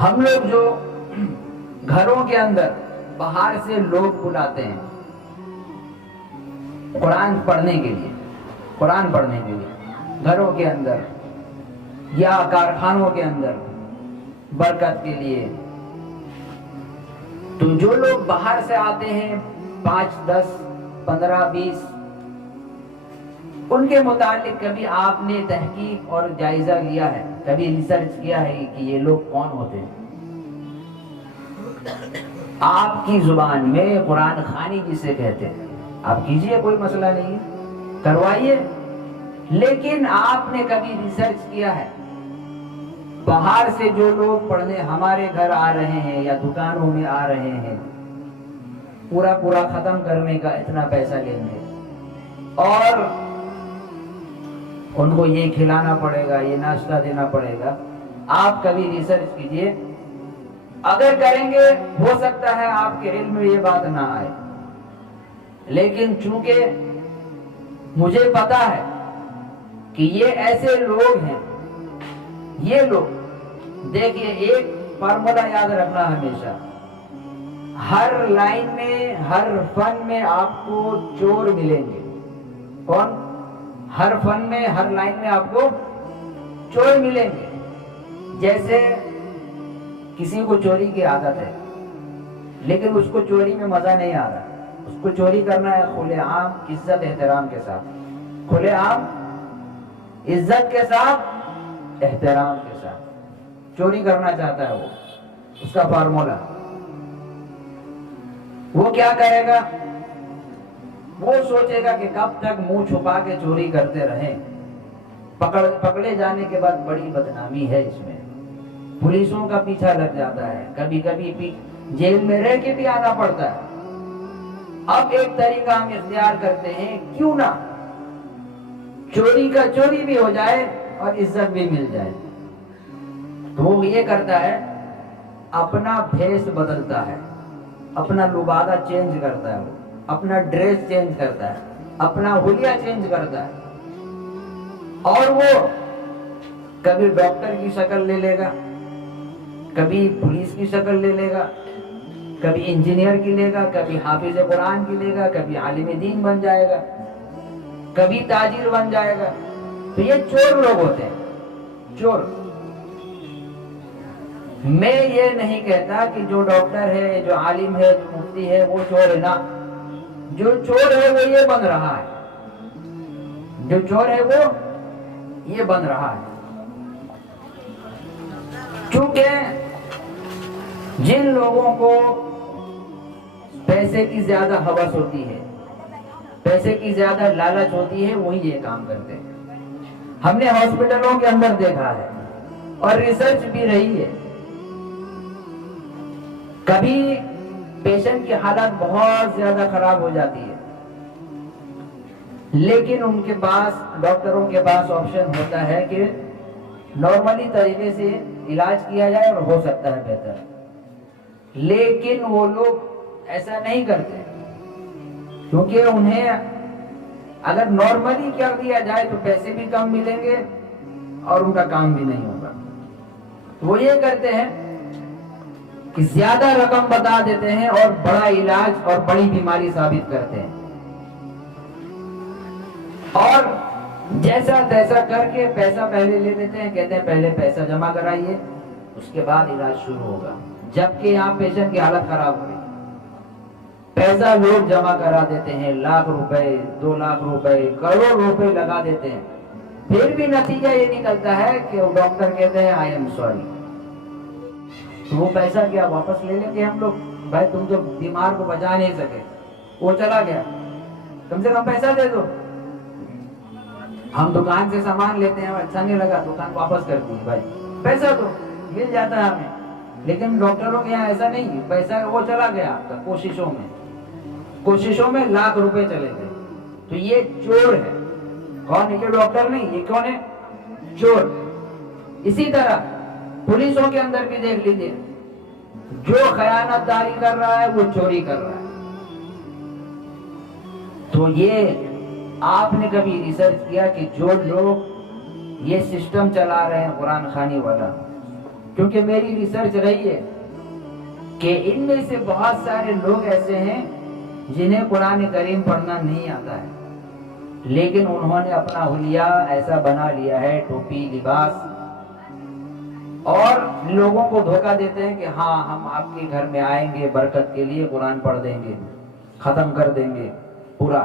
ہم لوگ جو گھروں کے اندر باہر سے لوگ بلاتے ہیں قرآن پڑھنے کے لیے گھروں کے اندر یا کارخانوں کے اندر برکت کے لیے، تو جو لوگ باہر سے آتے ہیں 5 10 15 20، ان کے متعلق کبھی آپ نے تحقیق اور جائزہ لیا ہے، کبھی ریسرچ کیا ہے کہ یہ لوگ کون ہوتے ہیں؟ آپ کی زبان میں قرآن خوانی جسے کہتے ہیں، آپ کیجئے، کوئی مسئلہ نہیں ہے، کروائیے، لیکن آپ نے کبھی ریسرچ کیا ہے باہر سے جو لوگ پڑھنے ہمارے گھر آ رہے ہیں یا دکانوں میں آ رہے ہیں، پورا ختم کرنے کا اتنا پیسہ لیں گے اور ان کو یہ کھلانا پڑے گا، یہ ناشتہ دینا پڑے گا؟ آپ کبھی ریسرچ کیجئے، اگر کریں گے ہو سکتا ہے آپ کے علم میں یہ بات نہ آئے، لیکن چونکہ مجھے پتا ہے کہ یہ ایسے لوگ ہیں، یہ لوگ دیکھیے، ایک فارمولا یاد رکھنا ہمیشہ، ہر لائن میں، ہر فن میں آپ کو چور ملیں گے۔ کون؟ ہر فن میں، ہر لائن میں آپ کو چور ملیں گے۔ جیسے کسی کو چوری کی عادت ہے لیکن اس کو چوری میں مزہ نہیں آ رہا، اس کو چوری کرنا ہے کھلے عام عزت احترام کے ساتھ، کھلے عام عزت کے ساتھ، احترام کے ساتھ چوری کرنا چاہتا ہے وہ، اس کا فارمولا، وہ کیا کرے گا؟ وہ سوچے گا کہ کب تک منہ چھپا کے چوری کرتے رہیں، پکڑے جانے کے بعد بڑی بدنامی ہے اس میں، پولیسوں کا پیچھا لگ جاتا ہے، کبھی جیل میں رہ کے بھی آنا پڑتا ہے۔ اب ایک طریقہ ہم اختیار کرتے ہیں، کیوں نہ چوری کا چوری بھی ہو جائے اور عزت بھی مل جائے۔ تو وہ یہ کرتا ہے، اپنا بھیس بدلتا ہے، اپنا لبادہ چینج کرتا ہے، وہ اپنا ڈریس چینج کرتا ہے، اپنا حلیہ چینج کرتا ہے، اور وہ کبھی ڈاکٹر کی شکل لے لے گا، کبھی پولیس کی شکل لے لے گا، کبھی انجینئر کی لے گا، کبھی حافظ قرآن کی لے گا، کبھی عالم دین بن جائے گا، کبھی تاجر بن جائے گا۔ تو یہ چور لوگ ہوتے ہیں، چور۔ میں یہ نہیں کہتا کہ جو ڈاکٹر ہے، جو عالم ہے، جو مفتی ہے وہ چور ہے، نہ، جو چور ہے وہ یہ بن رہا ہے، جو چور ہے وہ یہ بن رہا ہے، کیونکہ جن لوگوں کو پیسے کی زیادہ ہوس ہوتی ہے، پیسے کی زیادہ لالچ ہوتی ہے، وہی یہ کام کرتے ہیں۔ ہم نے ہاسپٹلوں کے اندر دیکھا ہے اور ریسرچ بھی رہی ہے، کبھی پیشنٹ کی حالت بہت زیادہ خراب ہو جاتی ہے، لیکن ان کے پاس، ڈاکٹروں کے پاس آپشن ہوتا ہے کہ نارملی طریقے سے علاج کیا جائے اور ہو سکتا ہے بہتر، لیکن وہ لوگ ایسا نہیں کرتے، کیونکہ انہیں اگر نارملی کر دیا جائے تو پیسے بھی کم ملیں گے اور ان کا کام بھی نہیں ہوگا۔ وہ یہ کرتے ہیں کہ زیادہ رقم بتا دیتے ہیں اور بڑا علاج اور بڑی بیماری ثابت کرتے ہیں، اور جیسا تیسا کر کے پیسہ پہلے لے لیتے ہیں، کہتے ہیں پہلے پیسہ جمع کرائیے اس کے بعد علاج شروع ہوگا، جبکہ یہاں پیشنٹ کی حالت خراب ہو رہی ہے۔ پیسہ لوگ جمع کرا دیتے ہیں، لاکھ روپے، 2 لاکھ روپے، کروڑ روپے لگا دیتے ہیں، پھر بھی نتیجہ یہ نکلتا ہے کہ وہ ڈاکٹر کہتے ہیں آئی ایم سوری۔ تو وہ پیسہ کیا واپس لے لیں گے ہم لوگ؟ بھائی تم تو بیمار کو بچا نہیں سکے، وہ چلا گیا، کم سے کم پیسہ دے دو۔ ہم دکان سے سامان لیتے ہیں، اچھا نہیں لگا دکان واپس کرتی ہے، بھائی پیسہ دو، مل جاتا ہے ہمیں، لیکن ڈاکٹروں کے یہاں ایسا نہیں ہے، پیسہ وہ چلا گیا آپ کا، کوششوں میں لاکھ روپے چلے گئے۔ تو یہ چور ہے، کون ہے؟ یہ ڈاکٹر نہیں، یہ کون ہے؟ چور۔ اسی طرح پولیسوں کے اندر بھی دیکھ لیجیے، جو خیانت داری کر رہا ہے وہ چوری کر رہا ہے۔ تو یہ آپ نے کبھی ریسرچ کیا کہ جو لوگ یہ سسٹم چلا رہے ہیں قرآن خوانی والا، کیونکہ میری ریسرچ رہی ہے کہ ان میں سے بہت سارے لوگ ایسے ہیں جنہیں قرآن کریم پڑھنا نہیں آتا ہے، لیکن انہوں نے اپنا حلیہ ایسا بنا لیا ہے، ٹوپی لباس، اور لوگوں کو دھوکہ دیتے ہیں کہ ہاں ہم آپ کے گھر میں آئیں گے برکت کے لیے، قرآن پڑھ دیں گے، ختم کر دیں گے پورا،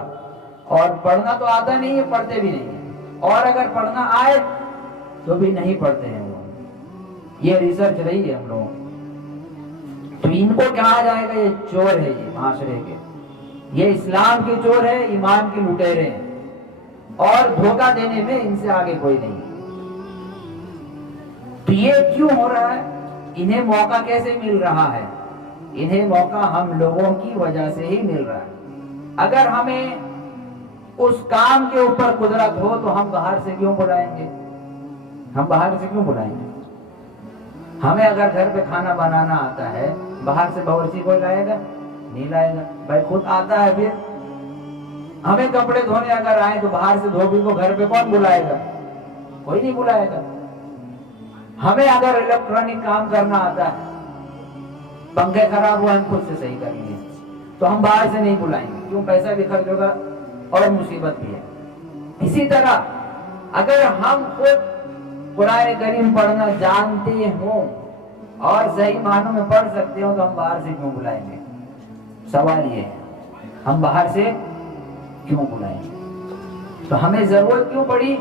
اور پڑھنا تو آتا نہیں ہے، پڑھتے بھی نہیں ہیں، اور اگر پڑھنا آئے تو بھی نہیں پڑھتے ہیں وہ۔ یہ ریسرچ رہی ہے ہم لوگوں کی۔ تو ان کو کہا جائے گا یہ چور ہے، یہ معاشرے کے، یہ اسلام کے چور ہے، ایمان کے لٹیرے ہیں، اور دھوکہ دینے میں ان سے آگے کوئی نہیں۔ تو یہ کیوں ہو رہا ہے؟ انہیں موقع کیسے مل رہا ہے؟ انہیں موقع ہم لوگوں کی وجہ سے ہی مل رہا ہے۔ اگر ہمیں اس کام کے اوپر قدرت ہو تو ہم باہر سے کیوں بلائیں گے؟ ہم باہر سے کیوں بلائیں گے؟ ہمیں اگر گھر پہ کھانا بنانا آتا ہے، باہر سے باورچی کوئی لائے گا؟ نہیں لائے گا، بھائی خود آتا ہے۔ پھر ہمیں کپڑے دھونے اگر آئے تو باہر سے دھوبی کو گھر پہ کون بلائے گا؟ کوئی نہیں بلائے گا۔ ہمیں اگر الیکٹرانک کام کرنا آتا ہے، پنکھے خراب ہوا ہم خود سے صحیح کر لیے، تو ہم باہر سے نہیں بلائیں گے، کیوں؟ پیسہ بھی خرچ ہوگا اور مصیبت بھی ہے۔ اسی طرح اگر ہم خود قرآن کریم پڑھنا جانتے ہوں اور صحیح معنوں میں پڑھ سکتے ہوں تو ہم باہر سے کیوں بلائیں گے؟ سوال یہ ہے، ہم باہر سے کیوں بلائیں گے؟ تو ہمیں ضرورت کیوں پڑی؟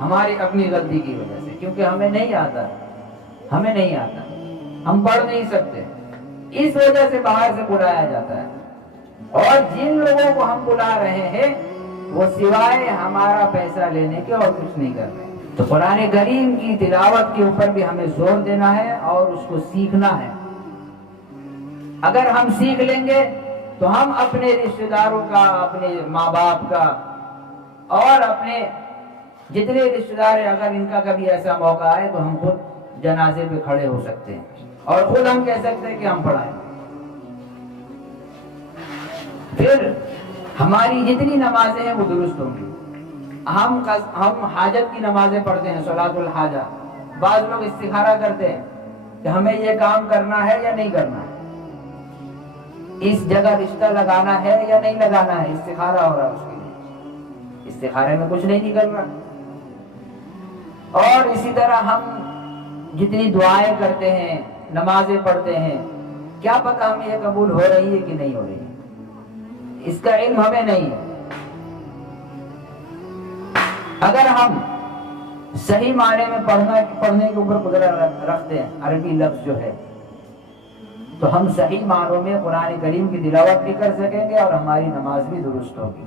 ہماری اپنی غلطی کی وجہ سے، کیونکہ ہمیں نہیں آتا، ہمیں نہیں آتا، ہم پڑھ نہیں سکتے، اس وجہ سے باہر سے بلایا جاتا ہے۔ اور جن لوگوں کو ہم بلا رہے ہیں وہ سوائے ہمارا پیسہ لینے کے اور کچھ نہیں کر رہے۔ تو قرآن کریم کی تلاوت کے اوپر بھی ہمیں زور دینا ہے اور اس کو سیکھنا ہے۔ اگر ہم سیکھ لیں گے تو ہم اپنے رشتہ داروں کا، اپنے ماں باپ کا، اور اپنے جتنے رشتہ دار ہیں، اگر ان کا کبھی ایسا موقع آئے تو ہم خود جنازے پہ کھڑے ہو سکتے ہیں اور خود ہم کہہ سکتے ہیں کہ ہم پڑھائیں۔ پھر ہماری جتنی نمازیں ہیں وہ درست ہوں گی۔ ہم حاجت کی نمازیں پڑھتے ہیں، صلاۃ الحاجہ، بعض لوگ استخارہ کرتے ہیں کہ ہمیں یہ کام کرنا ہے یا نہیں کرنا ہے، اس جگہ رشتہ لگانا ہے یا نہیں لگانا ہے، استخارہ ہو رہا ہے اس کے لیے، استخارے میں کچھ نہیں نکل رہا۔ اور اسی طرح ہم جتنی دعائیں کرتے ہیں، نمازیں پڑھتے ہیں، کیا پتہ ہمیں یہ قبول ہو رہی ہے کہ نہیں ہو رہی ہے، اس کا علم ہمیں نہیں ہے۔ اگر ہم صحیح معنی میں پڑھنے کے اوپر قدرت رکھتے ہیں، عربی لفظ جو ہے، تو ہم صحیح معنوں میں قرآن کریم کی تلاوت بھی کر سکیں گے اور ہماری نماز بھی درست ہوگی۔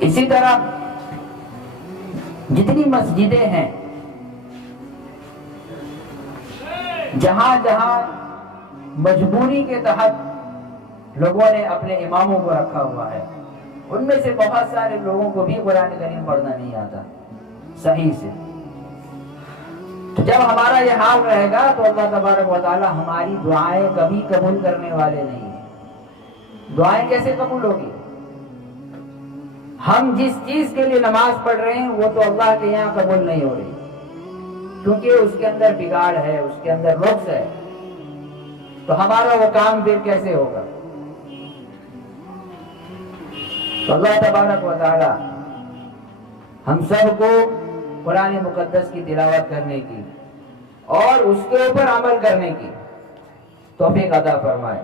اسی طرح جتنی مسجدیں ہیں، جہاں جہاں مجبوری کے تحت لوگوں نے اپنے اماموں کو رکھا ہوا ہے، ان میں سے بہت سارے لوگوں کو بھی قرآن کریم پڑھنا نہیں آتا صحیح سے۔ تو جب ہمارا یہ حال رہے گا تو اللہ تبارک و تعالی ہماری دعائیں کبھی قبول کرنے والے نہیں ہیں۔ دعائیں کیسے قبول ہوگی؟ ہم جس چیز کے لیے نماز پڑھ رہے ہیں وہ تو اللہ کے یہاں قبول نہیں ہو رہی، کیونکہ اس کے اندر بگاڑ ہے، اس کے اندر نقص ہے، تو ہمارا وہ کام پھر کیسے ہوگا؟ تو اللہ تبارک و تعالی ہم سب کو قرآن مقدس کی تلاوت کرنے کی اور اس کے اوپر عمل کرنے کی توفیق عطا فرمائے۔